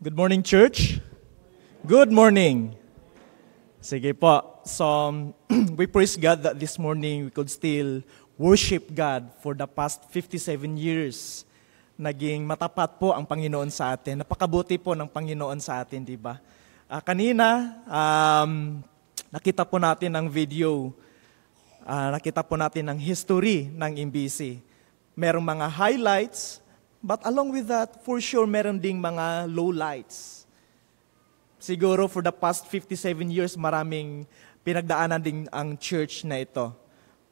Good morning, church. Good morning. Sige po. So, we praise God that this morning we could still worship God for the past 57 years. Naging matapat po ang Panginoon sa atin. Napakabuti po ng Panginoon sa atin, di ba? Kanina, nakita po natin ang video. Nakita po natin ang history ng MBC. Merong mga highlights, but along with that, for sure, meron ding mga lowlights. Siguro for the past 57 years, maraming pinagdaanan din ang church na ito.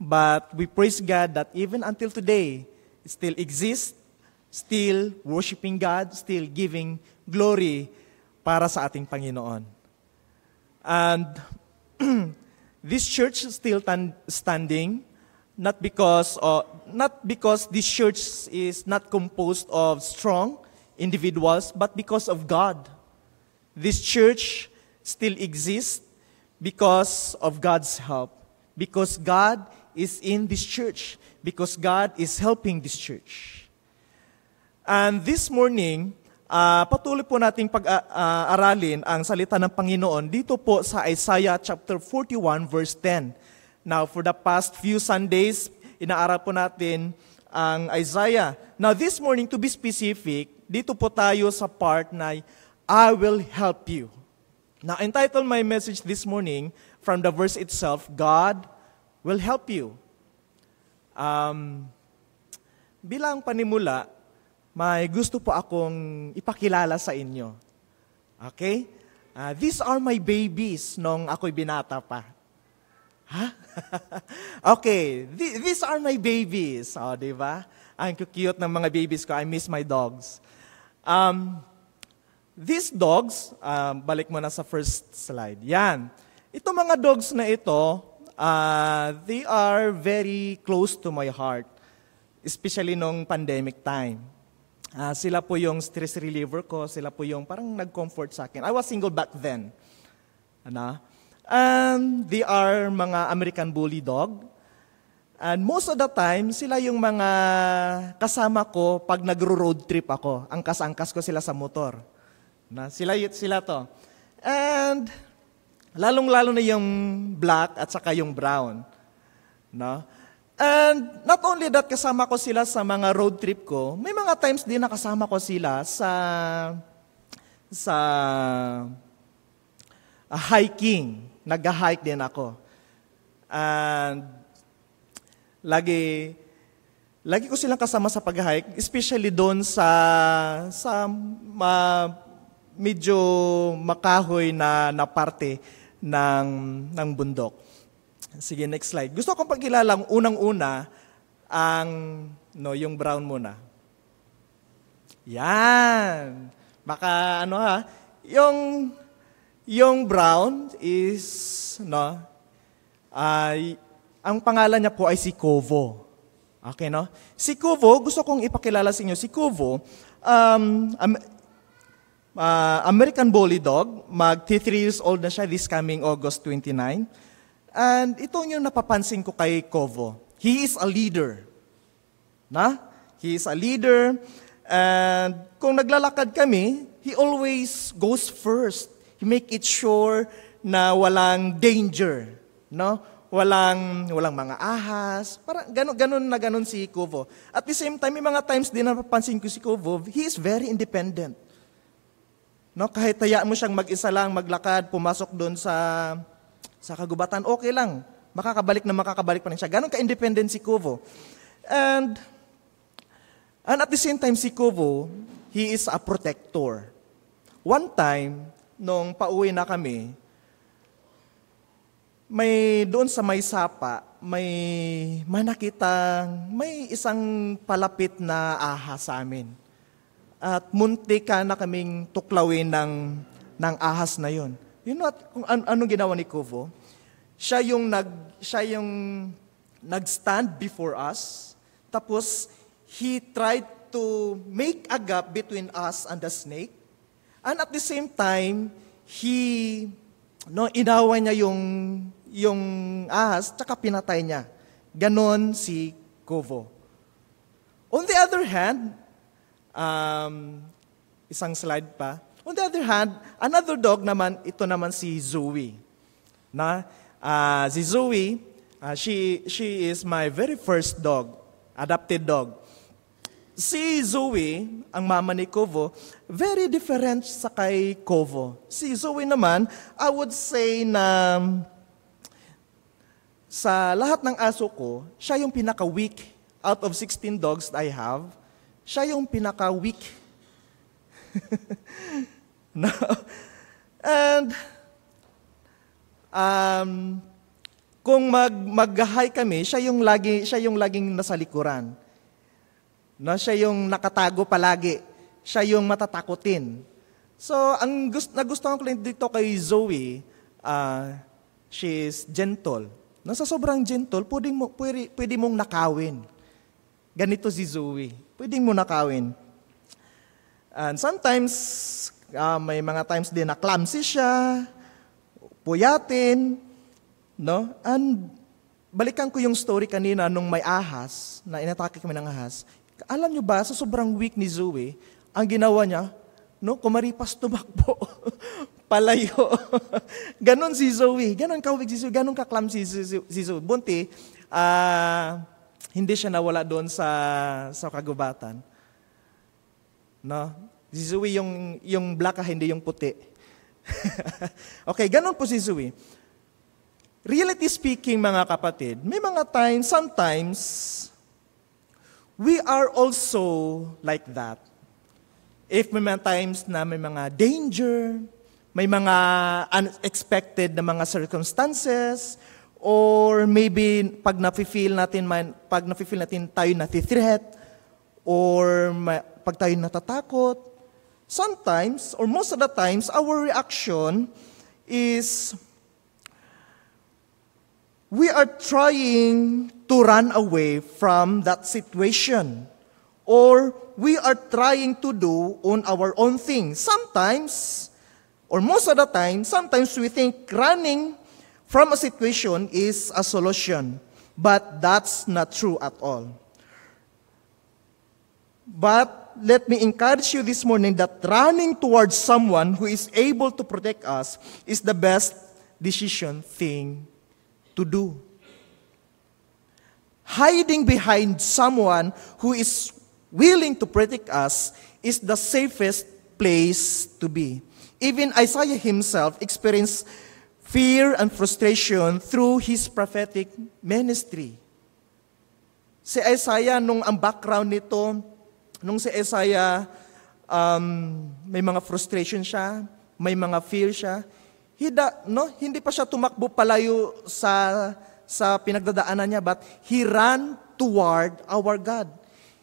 But we praise God that even until today, it still exists, still worshiping God, still giving glory para sa ating Panginoon. And this church is still standing, not because this church is not composed of strong individuals, but because of God. This church still exists because of God's help. Because God is in this church. Because God is helping this church. And this morning, patuloy po nating pag-aralin ang salita ng Panginoon dito po sa Isaiah chapter 41 verse 10. Now, for the past few Sundays, inaaral po natin ang Isaiah. Now, this morning, to be specific, dito po tayo sa part na I will help you. Now, entitled my message this morning from the verse itself, God will help you. Bilang panimula, may gusto po akong ipakilala sa inyo. Okay? These are my babies nung ako'y binata pa. Ha? Okay, these are my babies. O, di ba? Ang cute ng mga babies ko. I miss my dogs. These dogs, balik mo na sa first slide. Yan. Itong mga dogs na ito, they are very close to my heart. Especially nung pandemic time. Sila po yung stress reliever ko. Sila po yung parang nag-comfort sa akin. I was single back then. And they are mga American Bully Dog. And most of the time, sila yung mga kasama ko pag nagro-road trip ako. Angkas-angkas ko sila sa motor. Sila to. And lalong-lalo na yung black at saka yung brown. No? And not only that, kasama ko sila sa mga road trip ko, may mga times din nakasama ko sila sa hiking. Nag-hike din ako. And lagi ko silang kasama sa pag-hike, especially doon sa medyo makahoy na parte ng bundok. Sige, next slide. Gusto kong pagkilalang unang-una yung brown muna. Yan. Baka yung brown is, ang pangalan niya po ay si Kovo. Okay, no? Si Kovo, gusto kong ipakilala sa inyo. Si Kovo, American Bully Dog, mag-3 years old na siya this coming August 29. And ito yung napapansin ko kay Kovo. He is a leader. He is a leader. And kung naglalakad kami, he always goes first. He make it sure na walang danger, no? Walang mga ahas. Parang ganon si Kovo. At the same time, may mga times din napapansin ko si Kovo, he is very independent. No, kahit hayaan mo siyang mag-isa lang maglakad, pumasok doon sa kagubatan, okay lang. Makakabalik pa rin siya. Ganon ka-independent si Kovo. And at the same time, si Kovo, he is a protector. One time, nung pauwi na kami, doon sa may sapa, may isang palapit na ahas sa amin. At muntik na kaming tuklawin ng ahas na yon. You know kung anong ginawa ni Kovo? Siya yung nag-stand before us, tapos he tried to make a gap between us and the snake. And at the same time, inawa niya yung ahas, tsaka pinatay niya. Ganon si Kovo. On the other hand, isang slide pa. On the other hand, another dog naman, ito naman si Zoe. Si Zoe, she is my very first dog, adopted dog. Si Zoe, ang mama ni Kovo, very different sa kay Kovo. Si Zoe naman, I would say na sa lahat ng aso ko, siya yung pinaka-weak. Out of 16 dogs that I have, siya yung pinaka-weak. No? And kung mag-hi kami, siya yung laging nasa likuran. No, siya yung nakatago palagi. Siya yung matatakutin. So, ang nagustuhan ko lang dito kay Zoe, she is gentle. No, sa sobrang gentle, pwede mong nakawin. Ganito si Zoe. Pwede mong nakawin. And sometimes, may mga times din na clumsy siya, puyatin, no? And balikan ko yung story kanina nung may ahas, na inatake kami ng ahas. Alam nyo ba, sa sobrang weak ni Zoe, ang ginawa niya, no, kumaripas tumakbo, palayo. Ganon si Zoe, ganon ka-weak si Zoe, ganon ka-clumsy si Zoe. Bunti, hindi siya nawala doon sa kagubatan. No? Si Zoe yung black, hindi yung puti. Okay, ganon po si Zoe. Reality speaking, mga kapatid, may mga times, sometimes, we are also like that. If may mga times na may mga danger, may mga unexpected na mga circumstances, or maybe pag nafe-feel natin tayo nati-threat, or pag tayo natatakot, sometimes, or most of the times, our reaction is we are trying to run away from that situation. Or we are trying to do on our own thing. Sometimes, or most of the time, sometimes we think running from a situation is a solution. But that's not true at all. But let me encourage you this morning that running towards someone who is able to protect us is the best decision thing to do. Hiding behind someone who is willing to protect us is the safest place to be. Even Isaiah himself experienced fear and frustration through his prophetic ministry. Si Isaiah, nung ang background nito, nung si Isaiah, may mga frustration siya, may mga fear siya, hindi pa siya tumakbo palayo sa pinagdadaanan niya, but he ran toward our God.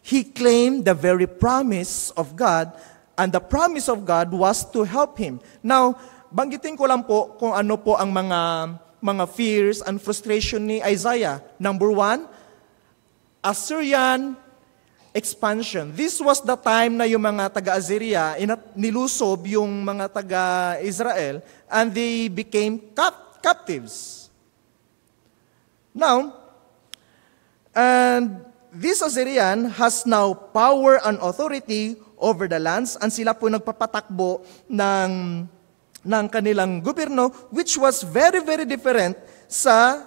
He claimed the very promise of God, and the promise of God was to help him. Now, banggitin ko lang po kung ano po ang mga fears and frustration ni Isaiah. Number 1, Assyrian expansion. This was the time na yung mga taga-Assyria nilusob yung mga taga-Israel, and they became captives. Now, and this Assyrian has now power and authority over the lands, and sila po nagpapatakbo ng kanilang gobyerno, which was very, very different sa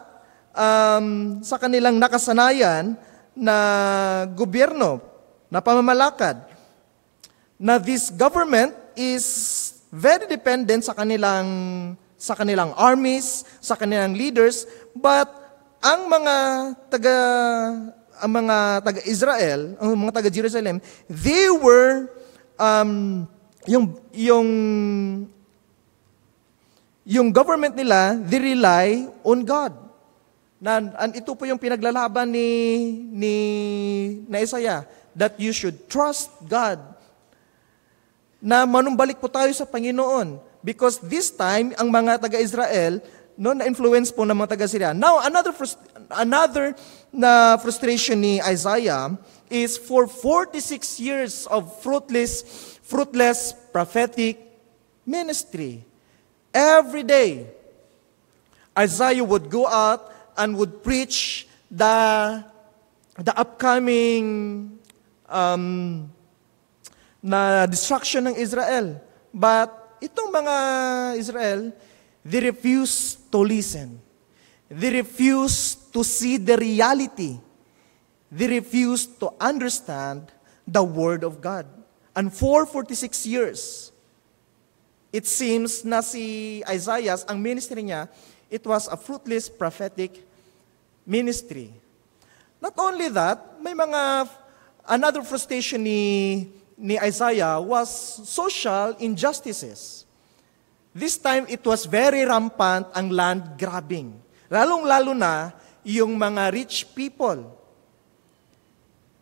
kanilang nakasanayan na gobyerno, na pamamalakad. Na this government is very dependent sa kanilang armies, sa kanilang leaders, but ang mga taga-Israel, ang mga taga-Jerusalem, they were yung government nila, they rely on God. And ito po yung pinaglalaban ni Isaiah, that you should trust God. Na manumbalik po tayo sa Panginoon. Because this time, ang mga taga-Israel, na-influence po ng mga taga-Syria. Now, another na frustration ni Isaiah is for 46 years of fruitless prophetic ministry. Every day, Isaiah would go out and would preach the upcoming na destruction ng Israel. But itong mga Israel, they refuse to listen. They refuse to see the reality. They refuse to understand the Word of God. And for 46 years, it seems na si Isaiah, ang ministry niya, it was a fruitless prophetic ministry. Not only that, may another frustration ni Isaiah was social injustices. This time, it was very rampant ang land grabbing. Lalong-lalo na yung mga rich people.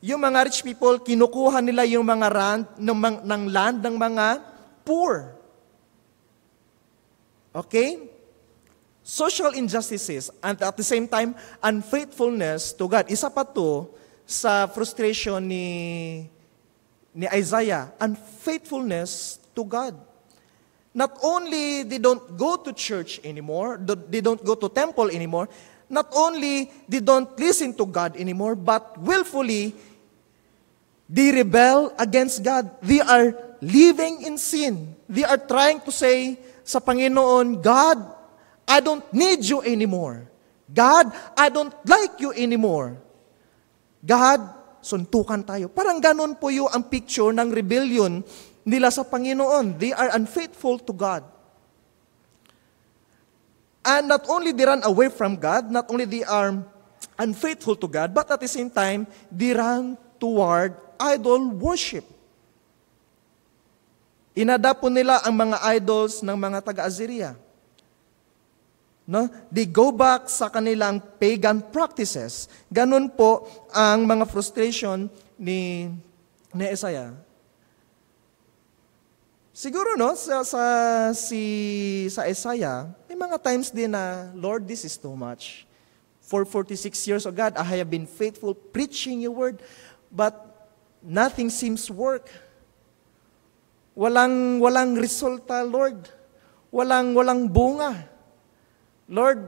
Yung mga rich people, kinukuha nila yung mga ng land ng mga poor. Okay? Social injustices and at the same time, unfaithfulness to God. Isa pa to sa frustration ni Isaiah, unfaithfulness to God. Not only they don't go to church anymore, they don't go to temple anymore, not only they don't listen to God anymore, but willfully, they rebel against God. They are living in sin. They are trying to say sa Panginoon, God, I don't need you anymore. God, I don't like you anymore. God, suntukan tayo. Parang ganun po yung ang picture ng rebellion nila sa Panginoon. They are unfaithful to God. And not only they run away from God, not only they are unfaithful to God, but at the same time, they run toward idol worship. Inadapt po nila ang mga idols ng mga taga-Assyria. No? They go back sa kanilang pagan practices. Ganun po ang mga frustration ni Isaiah. Siguro sa Isaiah, may mga times din na, Lord, this is too much. For 46 years, oh God, I have been faithful preaching your word, but nothing seems to work. Walang resulta, Lord. Walang bunga. Lord,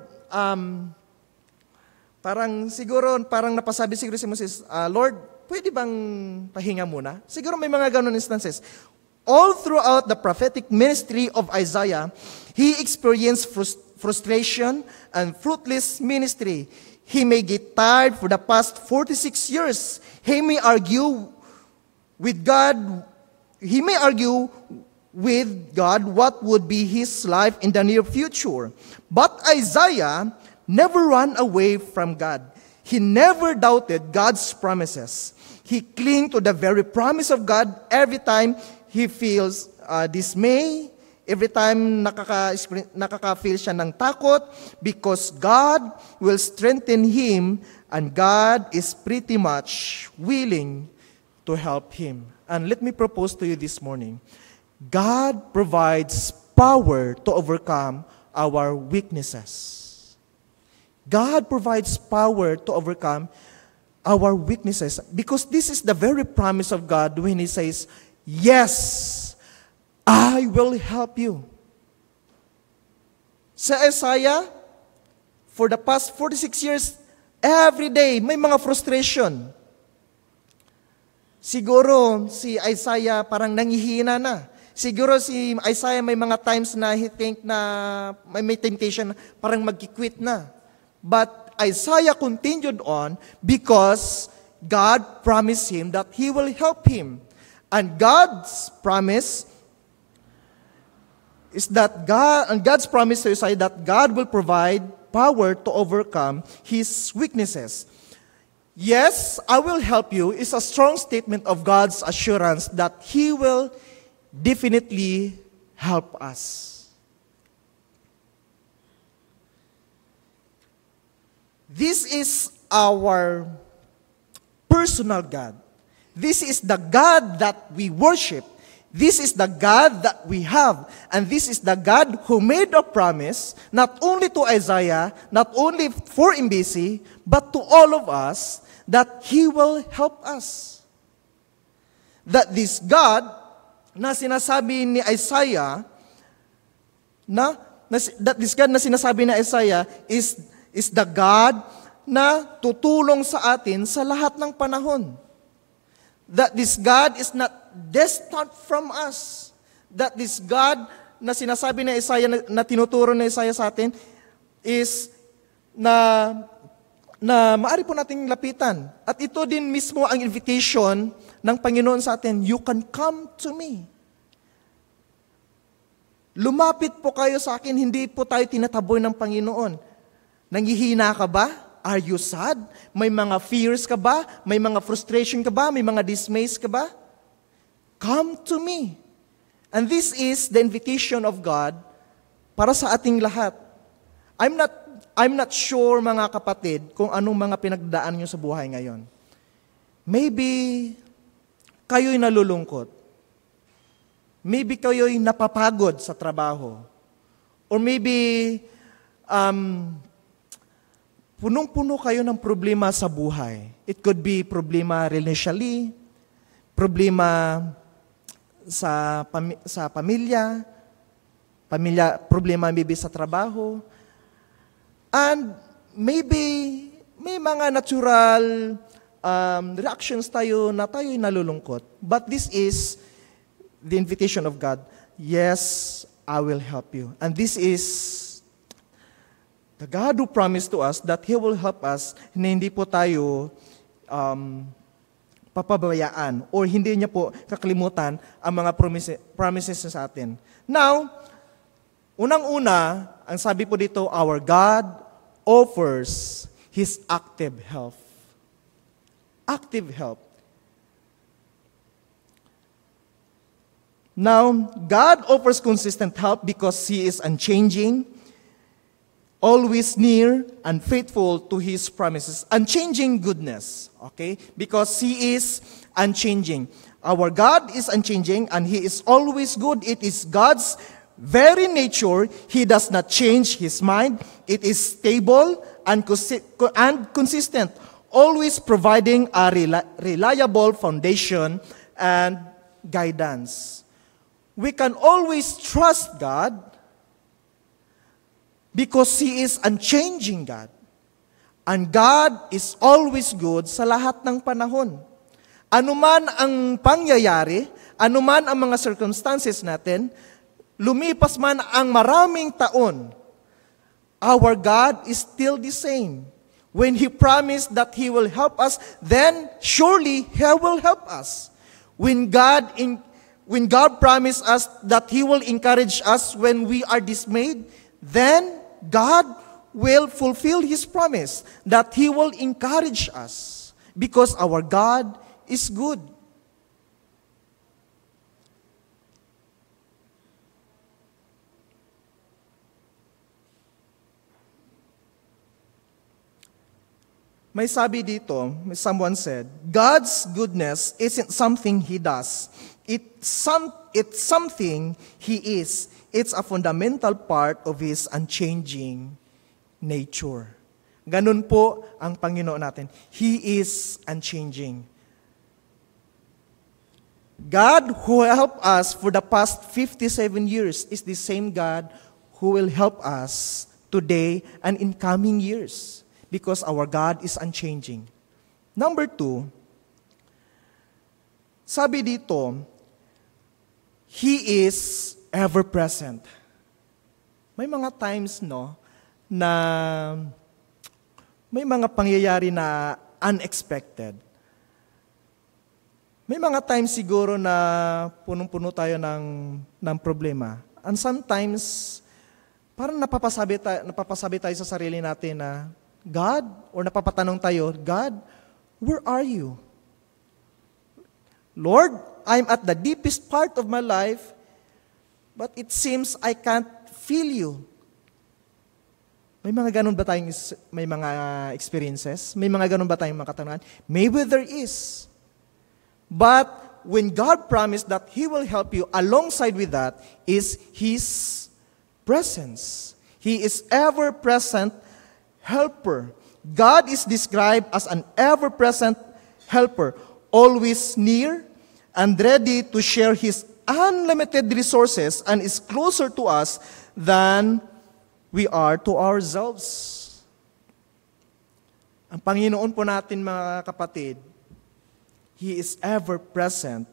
parang napasabi siguro si Moses, Lord, pwede bang pahinga muna? Siguro may mga ganun instances. All throughout the prophetic ministry of Isaiah, he experienced frustration and fruitless ministry. He may get tired for the past 46 years. He may argue with God what would be his life in the near future. But Isaiah never ran away from God. He never doubted God's promises. He clung to the very promise of God every time he feels dismay, every time nakaka-feel siya ng takot, because God will strengthen him and God is pretty much willing to help him. And let me propose to you this morning, God provides power to overcome our weaknesses. God provides power to overcome our weaknesses because this is the very promise of God when He says, yes, I will help you. Sa Isaiah, for the past 46 years, every day may mga frustration. Siguro si Isaiah parang nangihina na. Siguro si Isaiah may mga times na he think na may temptation parang mag-quit na. But Isaiah continued on because God promised him that He will help him. And God's promise to Isaiah that God will provide power to overcome his weaknesses. Yes, I will help you is a strong statement of God's assurance that He will definitely help us. This is our personal God. This is the God that we worship. This is the God that we have. And this is the God who made a promise, not only to Isaiah, not only for MBC, but to all of us, that He will help us. That this God na sinasabi ni Isaiah, that this God na sinasabi ni Isaiah is the God na tutulong sa atin sa lahat ng panahon. That this God is not distant from us. that this God na sinasabi na Isaiah, na tinuturo na Isaiah sa atin, is na maaari po nating lapitan. At ito din mismo ang invitation ng Panginoon sa atin, you can come to me. Lumapit po kayo sa akin, hindi po tayo tinataboy ng Panginoon. Nanghihina ka ba? Are you sad? May mga fears ka ba? May mga frustration ka ba? May mga dismays ka ba? Come to me. And this is the invitation of God para sa ating lahat. I'm not sure, mga kapatid, kung anong mga pinagdaan nyo sa buhay ngayon. Maybe kayo'y nalulungkot. Maybe kayo'y napapagod sa trabaho. Or maybe punong-puno kayo ng problema sa buhay. It could be problema relationally, problema sa pamilya, problema maybe sa trabaho, and maybe may mga natural reactions tayo na tayo'y nalulungkot. But this is the invitation of God. Yes, I will help you. And this is the God who promised to us that He will help us na hindi po tayo papabayaan or hindi niya po kakalimutan ang mga promises niya sa atin. Now, unang-una, ang sabi po dito, our God offers His active help. Active help. Now, God offers consistent help because He is unchanging, always near, and faithful to His promises. Unchanging goodness, okay? Because He is unchanging. Our God is unchanging and He is always good. It is God's very nature. He does not change His mind. It is stable and consistent, always providing a reliable foundation and guidance. We can always trust God because He is unchanging God. And God is always good sa lahat ng panahon. Anuman ang pangyayari, anuman ang mga circumstances natin, lumipas man ang maraming taon, our God is still the same. When He promised that He will help us, then surely He will help us. When God promised us that He will encourage us when we are dismayed, then God will fulfill His promise that He will encourage us because our God is good. May sabi dito, someone said, God's goodness isn't something He does. It's something He is. It's a fundamental part of His unchanging nature. Ganun po ang Panginoon natin. He is unchanging. God who helped us for the past 57 years is the same God who will help us today and in coming years. Because our God is unchanging. Number 2, sabi dito, He is ever-present. May mga times, na may mga pangyayari na unexpected. May mga times siguro na punong-puno tayo ng problema. And sometimes, parang napapasabi tayo sa sarili natin na, God, or napapatanong tayo, God, where are you? Lord, I'm at the deepest part of my life, but it seems I can't feel you. May mga ganun ba tayong may mga experiences? May mga ganun ba tayong mga katanungan? Maybe there is. But when God promised that He will help you, alongside with that is His presence. He is ever-present helper. God is described as an ever-present helper, always near and ready to share His unlimited resources and is closer to us than we are to ourselves. Ang Panginoon po natin, mga kapatid, He is ever-present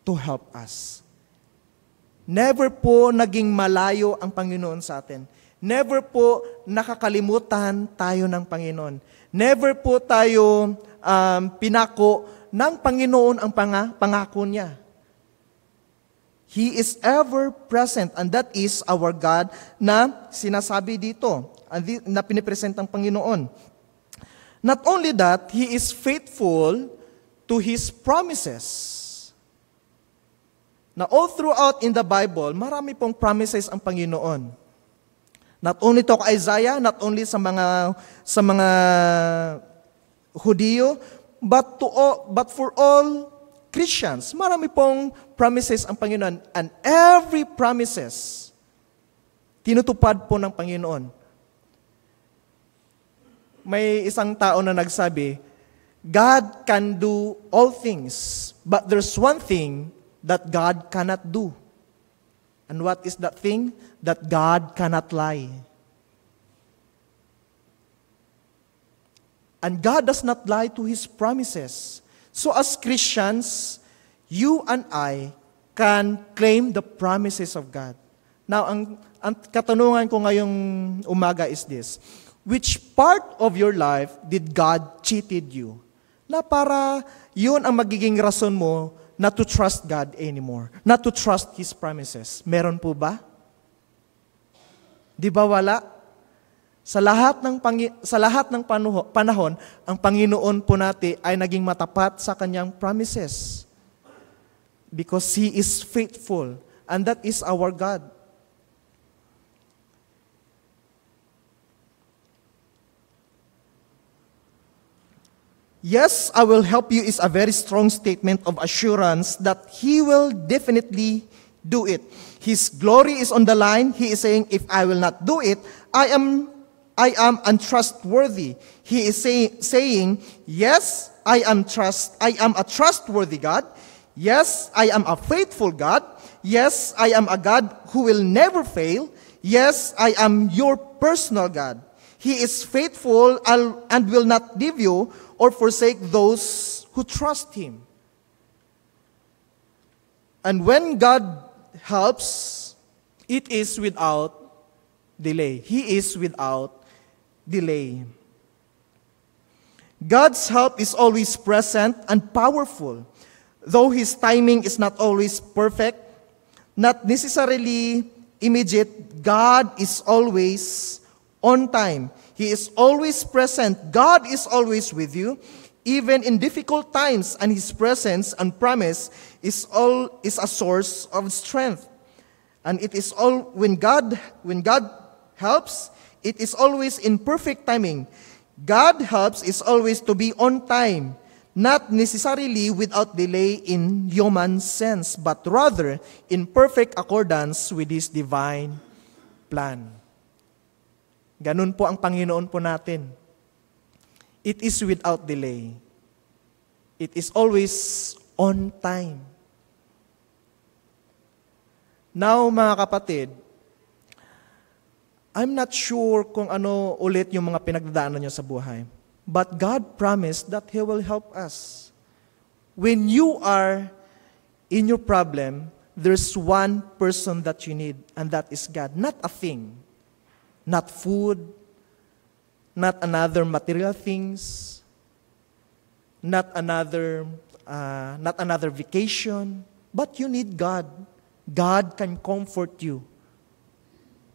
to help us. Never po naging malayo ang Panginoon sa atin. Never po nakakalimutan tayo ng Panginoon. Never po tayo pinako ng Panginoon ang pangako niya. He is ever present, and that is our God na sinasabi dito, na pinipresent ng Panginoon. Not only that, He is faithful to His promises. Na all throughout in the Bible, marami pong promises ang Panginoon. Not only to Isaiah, not only sa mga Hudiyo, but for all Christians, marami pong promises ang Panginoon. And every promises, tinutupad po ng Panginoon. May isang tao na nagsabi, God can do all things, but there's one thing that God cannot do. And what is that thing? That God cannot lie. And God does not lie to His promises. So as Christians, you and I can claim the promises of God. Now, ang katanungan ko ngayong umaga is this: which part of your life did God cheated you? Na para yun ang magiging rason mo not to trust God anymore, not to trust His promises. Meron po ba? Di ba wala? Sa lahat ng panahon, ang Panginoon po natin ay naging matapat sa Kanyang promises. Because He is faithful, and that is our God. Yes, I will help you is a very strong statement of assurance that He will definitely do it. His glory is on the line. He is saying, if I will not do it, I am untrustworthy. He is saying, yes, I am a trustworthy God. Yes, I am a faithful God. Yes, I am a God who will never fail. Yes, I am your personal God. He is faithful and will not leave you or forsake those who trust Him. And when God helps, it is without delay. He is without delay. God's help is always present and powerful. Though His timing is not always perfect, not necessarily immediate, God is always on time. He is always present. God is always with you, even in difficult times, and His presence and promise is a source of strength. And it is all when God helps, it is always in perfect timing. God helps is always to be on time, not necessarily without delay in human sense, but rather in perfect accordance with His divine plan. Ganun po ang Panginoon po natin. It is without delay. It is always on time. Now, mga kapatid, I'm not sure kung ano ulit yung mga pinagdadaanan nyo sa buhay. But God promised that He will help us. When you are in your problem, there's one person that you need, and that is God, not a thing. Not food, not another material things, not another vacation, but you need God. God can comfort you.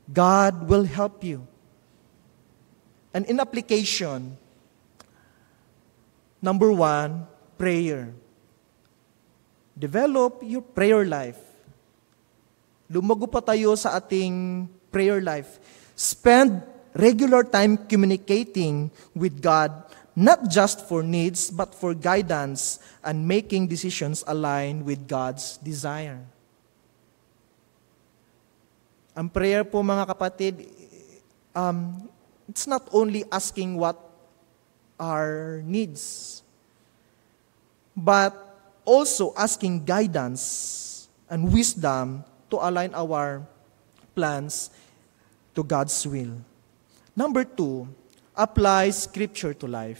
God will help you. And in application, number 1, prayer. Develop your prayer life. Lumago pa tayo sa ating prayer life. Spend regular time communicating with God, not just for needs, but for guidance and making decisions aligned with God's desire. Ang prayer po, mga kapatid, it's not only asking what our needs, but also asking guidance and wisdom to align our plans to God's will. Number 2, apply Scripture to life.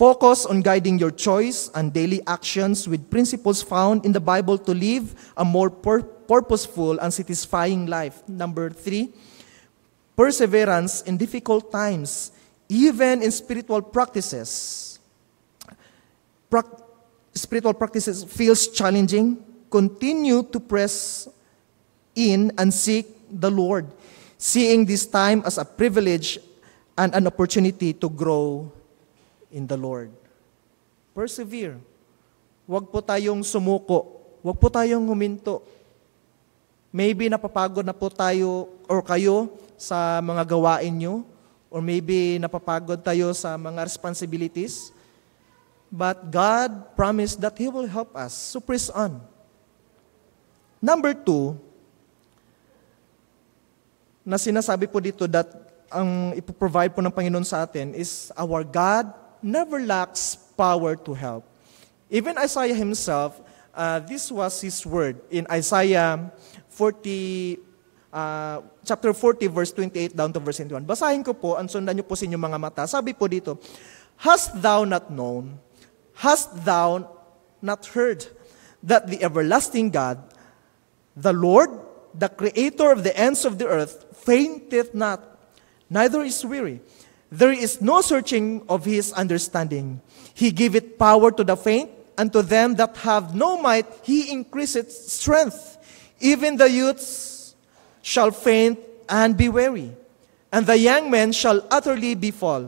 Focus on guiding your choice and daily actions with principles found in the Bible to live a more purposeful and satisfying life. Number 3, perseverance in difficult times, even in spiritual practices. Spiritual practices feels challenging. Continue to press in and seek the Lord, seeing this time as a privilege and an opportunity to grow in the Lord. Persevere. Huwag po tayong sumuko. Huwag po tayong huminto. Maybe napapagod na po tayo or kayo sa mga gawain nyo, or maybe napapagod tayo sa mga responsibilities. But God promised that He will help us. So press on. Number 2, na sinasabi po dito that ang ipoprovide po ng Panginoon sa atin is our God never lacks power to help. Even Isaiah himself, this was his word in Isaiah 40, chapter 40, verse 28 down to verse 21. Basahin ko po, sundan niyo po sa inyong mga mata. Sabi po dito, hast thou not known, hast thou not heard, that the everlasting God, the Lord, the creator of the ends of the earth, fainteth not, neither is weary. There is no searching of his understanding. He giveth power to the faint, and to them that have no might he increaseth strength. Even the youths shall faint and be weary, and the young men shall utterly befall.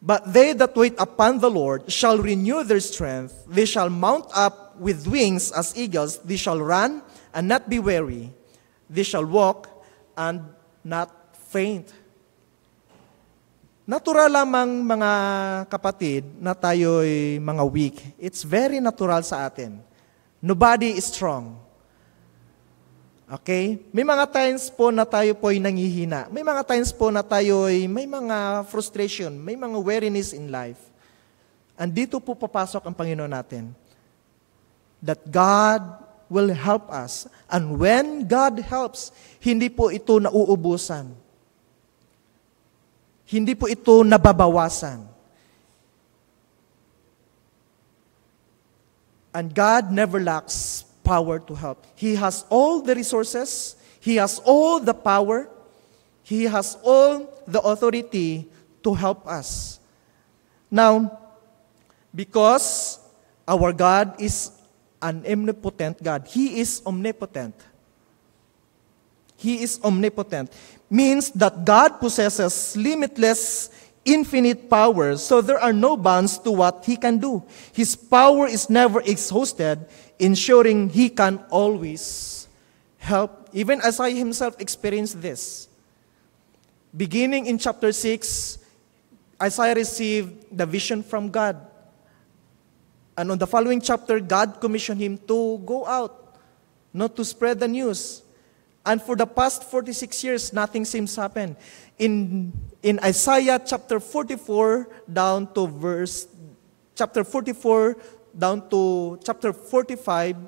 But they that wait upon the Lord shall renew their strength. They shall mount up with wings as eagles. They shall run and not be weary. They shall walk and not faint. Natural lamang mga kapatid na tayo'y mga weak. It's very natural sa atin. Nobody is strong. Okay? May mga times po na tayo po'y nanghihina. May mga times po na tayo'y may mga frustration, may mga weariness in life. And dito po papasok ang Panginoon natin. That God will help us. And when God helps, hindi po ito nauubusan. Hindi po ito nababawasan. And God never lacks power to help. He has all the resources. He has all the power. He has all the authority to help us. Now, because our God is an omnipotent God, He is omnipotent. He is omnipotent. Means that God possesses limitless, infinite power, so there are no bounds to what He can do. His power is never exhausted, ensuring He can always help. Even Isaiah himself experienced this. Beginning in chapter 6, Isaiah received the vision from God. And on the following chapter, God commissioned him to go out, not to spread the news. And for the past 46 years, nothing seems to happen. In Isaiah chapter 44 down to chapter 44 down to chapter 45,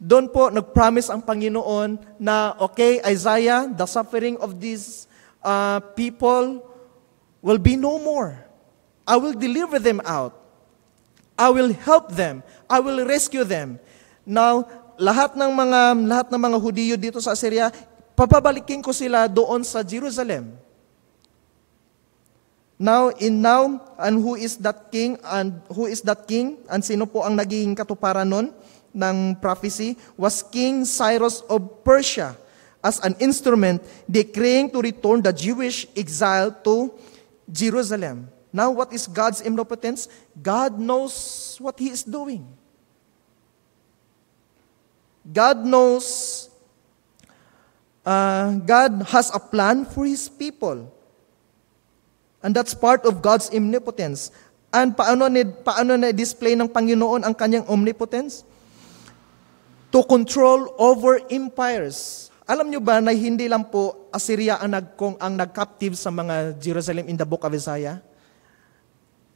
doon po nag-promise ang Panginoon na, okay, Isaiah, the suffering of these people will be no more. I will deliver them out. I will help them. I will rescue them. Now, lahat ng mga Hudiyo dito sa Assyria, papabalikin ko sila doon sa Jerusalem. Now, and who is that king? And sino po ang naging katuparan nun ng prophecy? Was King Cyrus of Persia as an instrument decreeing to return the Jewish exile to Jerusalem. Now, what is God's omnipotence? God knows what He is doing. God knows, God has a plan for His people. And that's part of God's omnipotence. And paano na-display ng Panginoon ang kanyang omnipotence? To control over empires. Alam nyo ba na hindi lang po Assyria ang nag-captive sa mga Jerusalem in the book of Isaiah?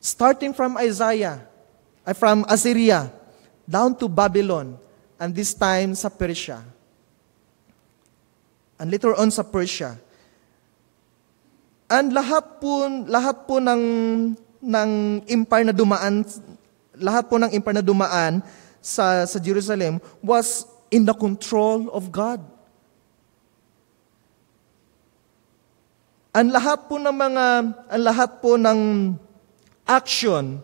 Starting from from Assyria, down to Babylon, and this time sa Persia. And later on sa Persia. And lahat po ng ng empire na dumaan, lahat po ng empire na dumaan sa Jerusalem was in the control of God. Ang lahat po ng action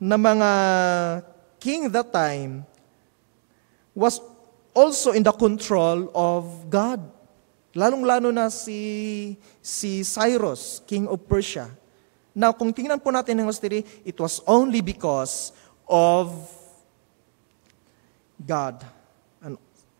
ng mga king that time was also in the control of God. Lalong-lalo na si Cyrus, king of Persia. Now, kung tingnan po natin ng history, it was only because of God.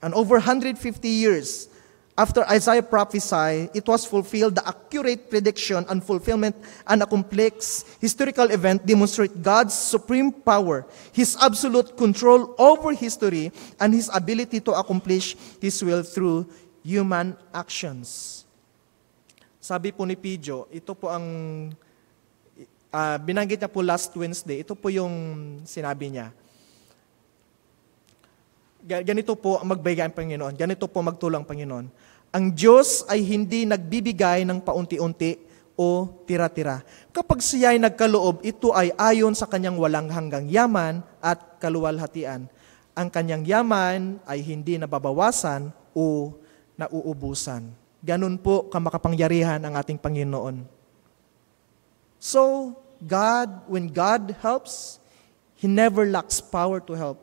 And over 150 years after Isaiah prophesied, it was fulfilled. The accurate prediction and fulfillment and a complex historical event demonstrate God's supreme power, His absolute control over history, and His ability to accomplish His will through human actions. Sabi po ni Pijo, ito po ang binanggit niya po last Wednesday, ito po yung sinabi niya. Ganito po ang magbigay ang Panginoon, ganito po magtulong ang Panginoon. Ang Diyos ay hindi nagbibigay ng paunti-unti o tira-tira. Kapag siya ay nagkaloob, ito ay ayon sa kanyang walang hanggang yaman at kaluwalhatian. Ang kanyang yaman ay hindi nababawasan o nauubusan. Ganun po kamakapangyarihan ang ating Panginoon. So, when God helps, He never lacks power to help.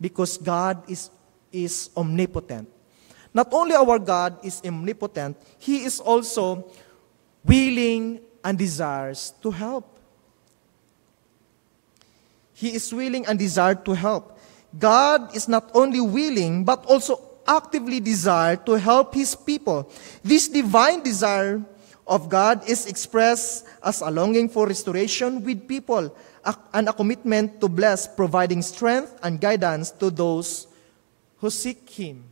Because God is omnipotent. Not only our God is omnipotent, He is also willing and desires to help. He is willing and desires to help. God is not only willing, but also actively desire to help His people. This divine desire of God is expressed as a longing for restoration with people, and a commitment to bless, providing strength and guidance to those who seek Him.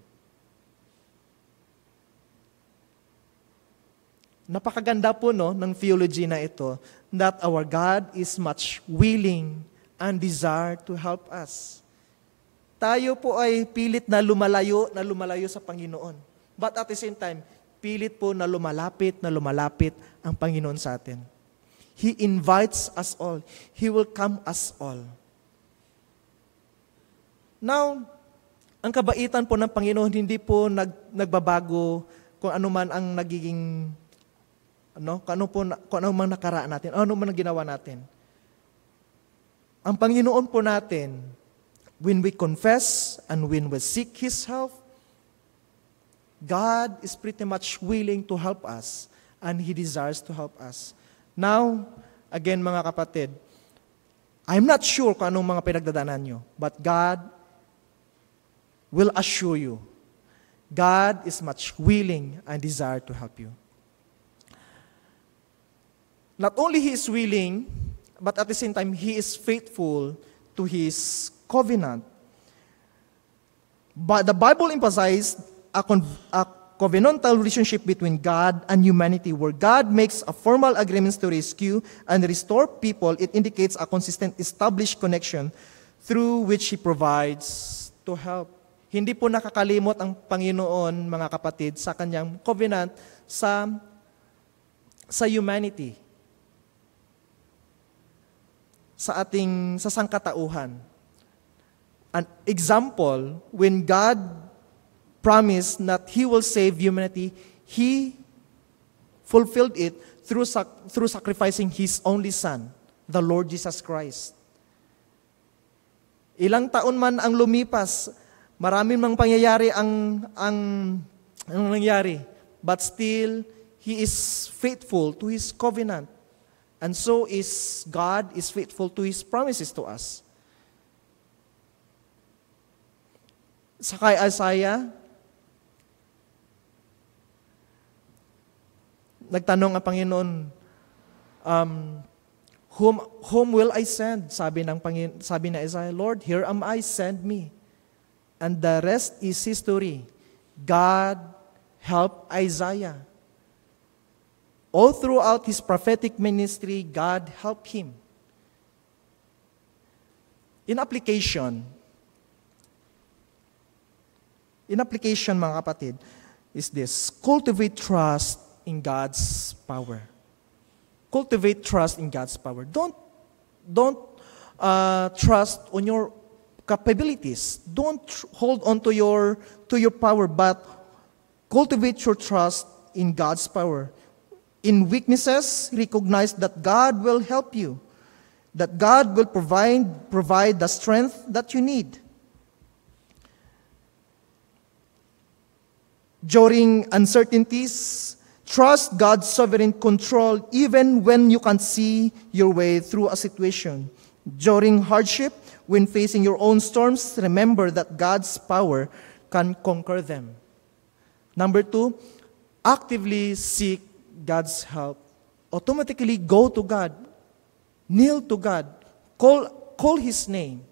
Napakaganda po ng theology na ito, that our God is much willing and desire to help us. Tayo po ay pilit na lumalayo sa Panginoon. But at the same time, pilit po na lumalapit ang Panginoon sa atin. He invites us all. He will come us all. Now, ang kabaitan po ng Panginoon, hindi po nagbabago kung ano man ang nagiging, kung ano man nakaraan natin, ano man ang ginawa natin. Ang Panginoon po natin, when we confess and when we seek His help, God is pretty much willing to help us and He desires to help us. Now, again mga kapatid, I'm not sure kung anong mga pinagdadaanan nyo, but God will assure you, God is much willing and desire to help you. Not only He is willing, but at the same time, He is faithful to His covenant. But the Bible emphasizes a covenantal relationship between God and humanity, where God makes a formal agreements to rescue and restore people. It indicates a consistent, established connection through which He provides to help. Hindi po nakakalimot ang Panginoon, mga kapatid, sa kanyang covenant sa humanity, sa sangkatauhan. An example, when God promised that He will save humanity, He fulfilled it through sacrificing His only Son, the Lord Jesus Christ. Ilang taon man ang lumipas, maraming mang pangyayari ang nangyari, but still, He is faithful to His covenant. And so is God is faithful to His promises to us. Sa kay Isaiah, nagtanong ang Panginoon, whom will I send? Sabi na Isaiah, Lord, here am I, send me. And the rest is history. God helped Isaiah. All throughout his prophetic ministry, God helped him. In application, mga kapatid, is this: cultivate trust in God's power. cultivate trust in God's power. Don't trust on your capabilities. Don't hold on to your power, but cultivate your trust in God's power. In weaknesses, recognize that God will help you, that God will provide the strength that you need. During uncertainties, trust God's sovereign control even when you can't see your way through a situation. During hardship, when facing your own storms, remember that God's power can conquer them. Number 2, actively seek God's help. Automatically go to God. Kneel to God. Call His name.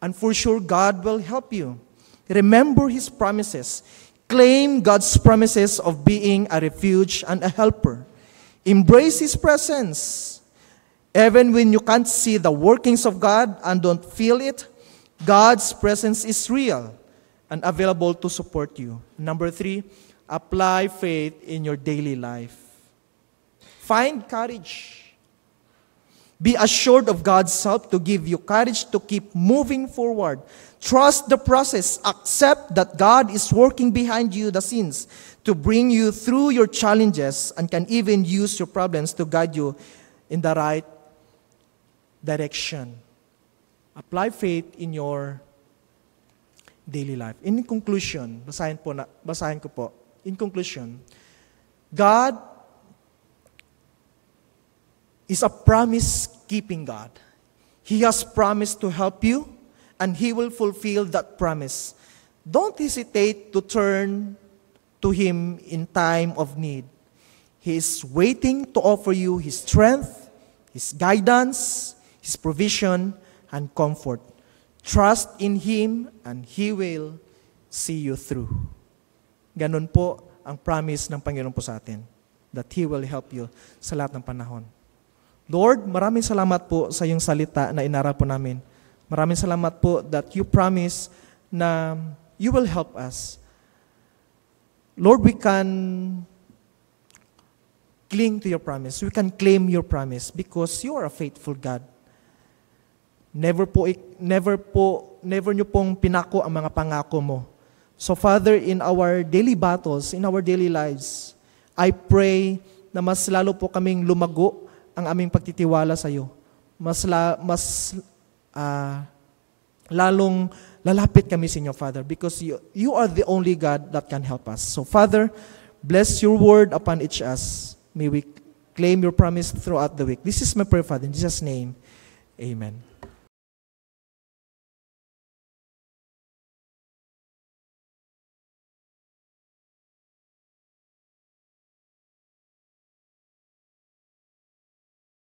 And for sure, God will help you. Remember His promises. Claim God's promises of being a refuge and a helper. Embrace His presence. Even when you can't see the workings of God and don't feel it, God's presence is real and available to support you. Number 3, apply faith in your daily life. Find courage. Be assured of God's help to give you courage to keep moving forward. Trust the process. Accept that God is working behind you the scenes to bring you through your challenges and can even use your problems to guide you in the right direction. Apply faith in your daily life. In conclusion, basahin ko po. In conclusion, God is a promise-keeping God. He has promised to help you, and He will fulfill that promise. Don't hesitate to turn to Him in time of need. He is waiting to offer you His strength, His guidance, His provision, and comfort. Trust in Him, and He will see you through. Ganun po ang promise ng Panginoon po sa atin, that He will help you sa lahat ng panahon. Lord, maraming salamat po sa iyong salita na inaral po namin. Maraming salamat po that you promise na you will help us. Lord, we can cling to your promise. We can claim your promise because you are a faithful God. Never nyo pong pinako ang mga pangako mo. So Father, in our daily battles, in our daily lives, I pray na mas lalo po kaming lumago ang aming pagtitiwala sa iyo. Lalong lalapit kami sa inyo, Father, because you are the only God that can help us. So Father, bless your word upon each us. May we claim your promise throughout the week. This is my prayer, Father, in Jesus' name. Amen.